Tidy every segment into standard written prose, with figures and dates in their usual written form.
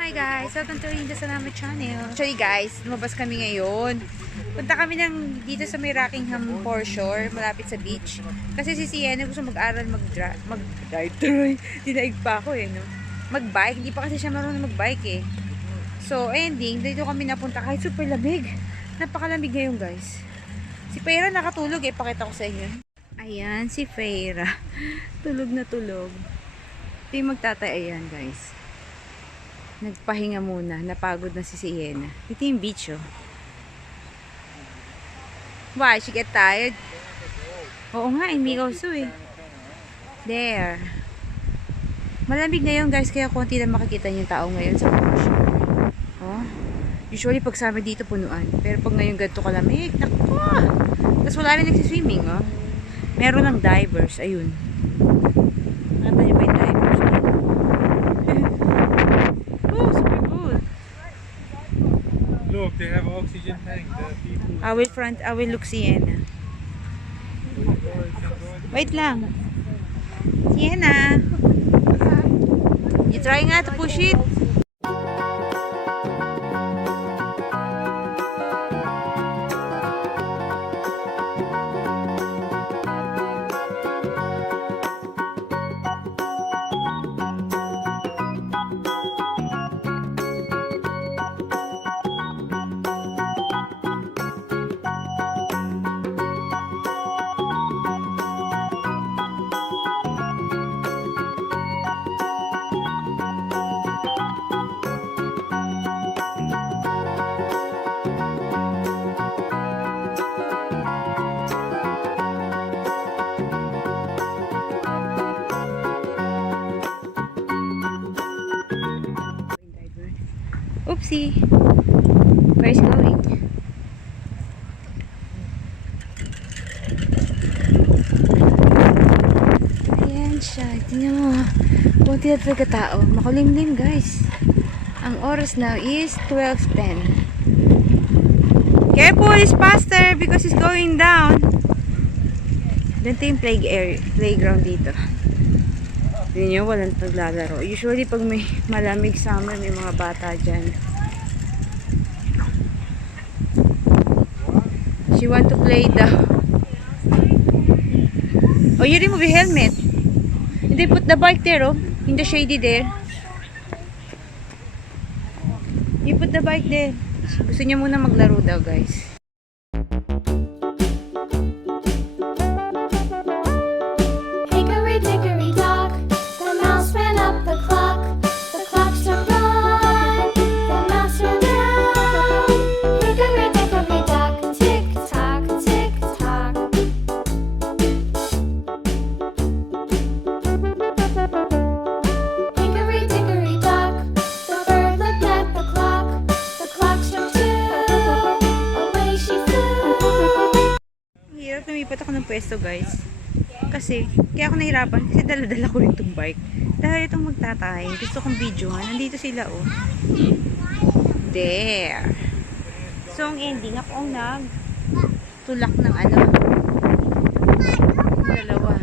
Hi guys! Welcome to Rinda sa namin channel. Actually guys, lumabas kami ngayon. Punta kami dito sa may Rockingham Foreshore, malapit sa beach. Kasi si Sienna gusto mag-aral mag-drive. Dinaig pa ako no? Mag-bike. Hindi pa kasi siya marunong mag-bike So ending, dito kami napunta kahit super lamig. Napakalamig ngayon guys. Si Feira nakatulog pakita ko sa inyo. Ayan, si Feira. Tulog na tulog. Ito yung magtatay, ayan guys. Nagpahinga muna. Napagod na si Sienna. Ito yung beach, Why? She get tired? Oo nga, me also There. Malamig ngayon guys, kaya konti lang makikita yung tao ngayon sa beach. Usually pag summer dito punuan. Pero pag ngayon ganito kalamig, naku! Tapos wala rin nagsiswimming, Meron ng divers, ayun. Nakita niyo ba yung divers? Look, they have oxygen tank. I will look Sienna. Wait lang. Sienna. You try nga to push it. Oopsie. Where is going? Ayan siya. Tingnan mo. Kunti na talaga tao. Makulimlim guys. Ang oras now is 12:10. Careful, it's faster because it's going down. Dito yung playground dito. Hindi nyo, walang paglalaro. Usually, pag may malamig summer, may mga bata dyan. She want to play daw. Oh, you remove your helmet. And then put the bike there, in the shady there. You put the bike there. Gusto niya muna maglaro daw, guys. Lumipat ako ng pwesto guys kasi kaya ako nahirapan kasi dala-dala ko rin itong bike dahil itong magtatay gusto kong videohan. Nandito sila there. So ang ending ako ang nagtulak ng dalawa.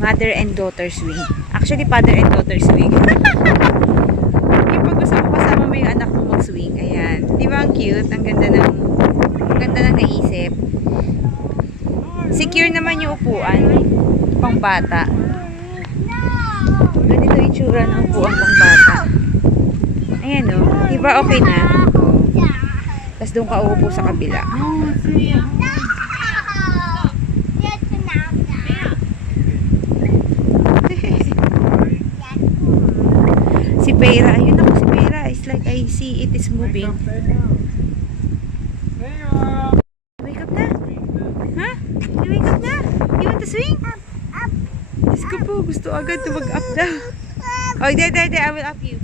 Mother and daughter swing. Actually, father and daughter swing. Yung pag gusto mo kasama mo yung anak mo mag-swing. Ayan. Di ba ang cute? Ang ganda ng naisip. Secure naman yung upuan. Pang bata. Ganito yung itsura ng upuan pang bata. Ayan Di ba okay na? Tapos doon ka uupo sa kabila. Si Feira, ayun ako si Feira. It's like I see it is moving. Wake up na? Huh? You wake up na? You want to swing? Diyos ko po, gusto agad to mag-up daw. Oh, there, I will up you.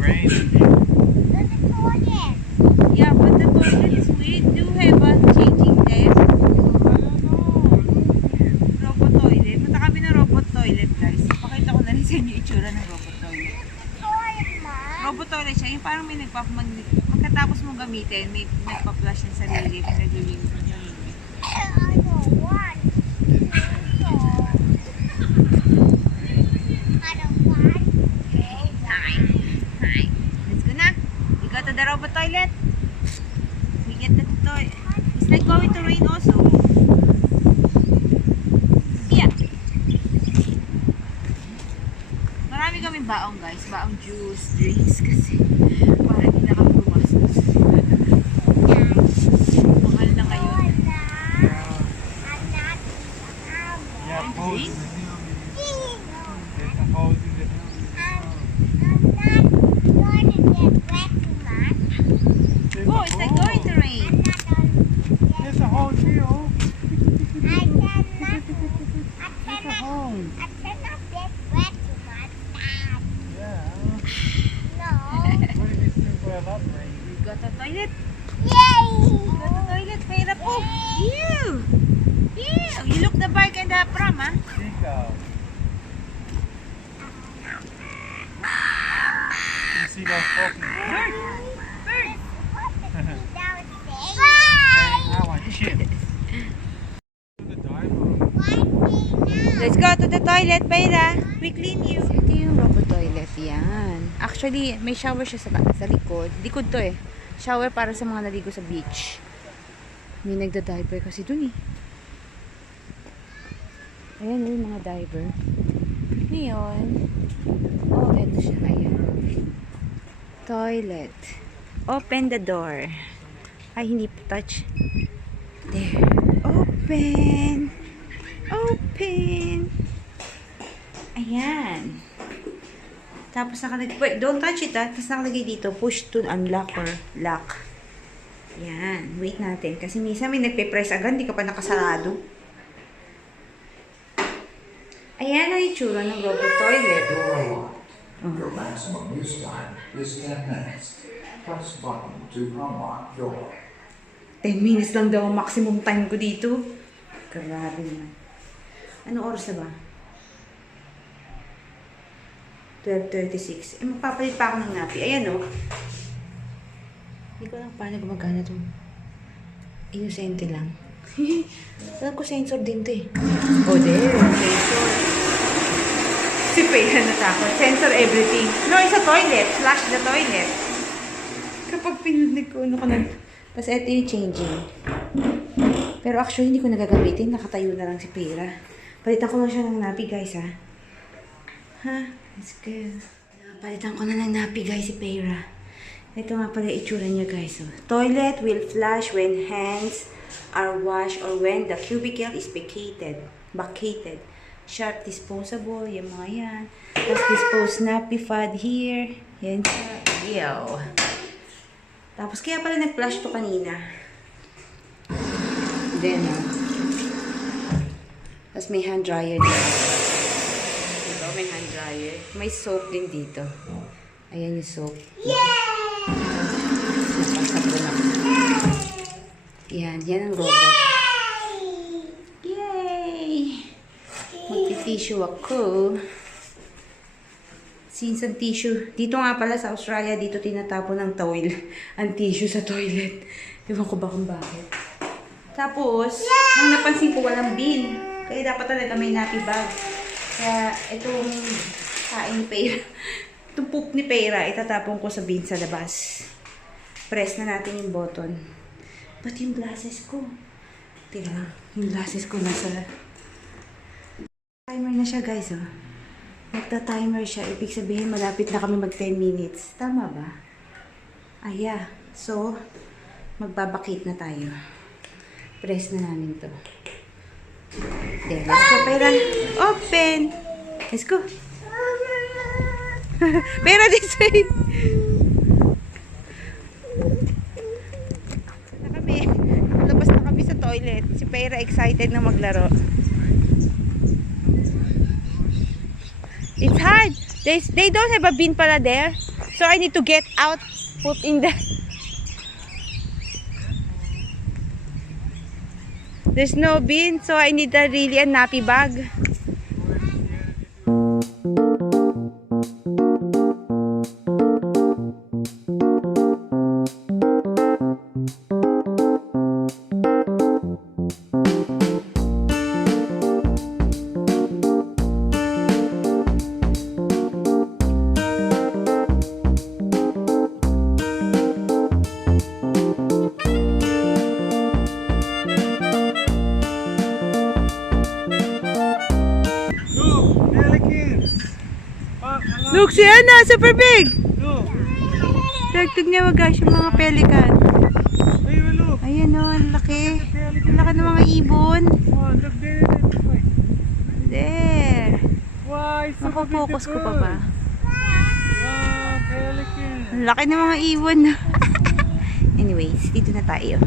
rain. Yeah, but the toilet is we do have a changing desk. I don't know. Robot toilet. Punta kami ng robot toilet, guys. Pakita ko na rin sa inyo yung itsura ng robot toilet. Robot toilet siya. Yung parang may magkatapos mong gamitin, may nagpa-flush ng sarili. Naglilinis ng sarili. Hi. Hi. Let's go na. We go to the robot toilet. We get the toilet. It's like going to rain also. Yeah. Marami kaming baong, guys. Baong juice, drinks kasi para hindi na kami gumastos. Mahal na ngayon. Yeah, And holes drink? in the helmet. There's a hose in the helmet. There's Oh, a it's like hole. going to rain. There's a hole here. Oh. There's a hole. Yeah. What if it's too bad up rain? We go to toilet. We go to toilet. Pera po. Ew! Ew! You look the bike and the pram, ah. Seagull. You see those talking? Bird. Bird. I want chip. The diver. Let's go to the toilet, Pera. We clean you. Ito yung robot toilet. Yan. Actually, may shower siya sa likod. Likod to eh. Shower para sa mga naligo sa beach. May nagda-diver kasi dun eh. Ayan yung mga diver. Ngayon. Oh, eto siya. Ayan. Toilet. Open the door. Ay, hindi po touch. There. Open. Open. Ayan. Tapos nakalagay, wait, don't touch it Tapos nakalagay dito, push to unlock or lock. Ayan. Wait natin. Kasi minsan may nagpe-press agad, hindi ka pa nakasarado. Ayan ang itsura ng robot toilet. Your maximum use time is 10 minutes. Press button to unlock door. 10 minutes lang daw ang maximum time ko dito. Grabe naman. Anong oras na ba? 12:36. Magpapalit pa ako ng napi. Ayan o. Hindi ko lang paano gumagana itong inosente lang. Alam ko sensor din to eh. Oh, there. Sensor. Si Paya natakot. Sensor everything. No, it's a toilet. Flush the toilet. Kapag pinunod ko, ano ko na. Tapos ito yung changing. Pero actually, hindi ko nagagamitin. Nakatayo na lang si Pera. Palitan ko lang siya ng napi, guys, ha? Ha? Let's go. Palitan ko na ng napi, guys, si Pera. Ito nga pala itsura niya, guys. Oh. Toilet will flush when hands are washed or when the cubicle is vacated. Sharp disposable, yung mga yan. Tapos dispose nappy pad here. Yan siya. Yo. Tapos kaya pala nag-flush to kanina. Then, tapos may hand dryer dito. Diba? May hand dryer. May soap din dito. Ayan yung soap. Napasabon ako. Yan. Yan ang robot. Yay! Magti-tissue ako. Since ang tissue, dito nga pala sa Australia, dito tinatapon ng towel. Ang tissue sa toilet. Ewan ko ba kung bakit. Tapos, nung napansin ko walang bin. Kaya dapat talaga may nappy bag. Kaya itong kain ni Pera, itong poop ni Pera, itatapon ko sa bin sa labas. Press na natin yung button. Ba't yung glasses ko? Teka lang, yung glasses ko nasa... Timer na siya, guys, oh. Nagta-timer siya. Ibig sabihin, malapit na kami mag 10 minutes. Tama ba? Yeah. So, magbabakit na tayo. Press na namin to. There, let's go, Pera. Open! Let's go. Pera, this way. Na kami. Labas na kami sa toilet. Si Pera excited na maglaro. It's hard. They don't have a bin pala there. So I need to get out, put in the... There's no bin, so I need a really a nappy bag. Look, pelicans. Look, si Anna, super big! Look. Tagtag niya wag guys yung mga pelican. Ayun, look. Ayan o, ang laki. Ang laki ng mga ibon. Oh, look there. Wait. There. Wow, it's so Mapapocus ko pa beautiful. ba? Wow, pelican. Ang laki ng mga ibon. Anyways, dito na tayo.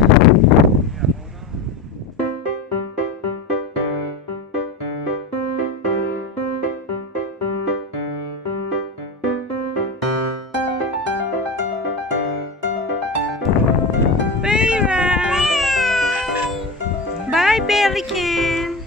Bye, pelican!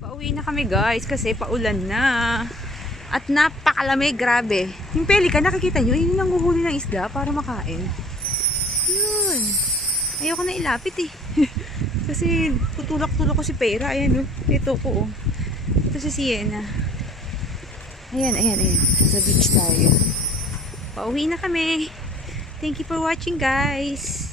Pauwi na kami guys kasi paulan na. At napakalamig, grabe. Yung pelican, nakikita nyo, yun yung nanguhuli ng isda para makain. Yun. Ayoko na ilapit eh. Kasi tutulak-tulak ko si Pera. Ayan oh. Ito ko oh. Ito si Sienna. Ayan. Nasa beach tayo. Pauwi na kami. Thank you for watching guys.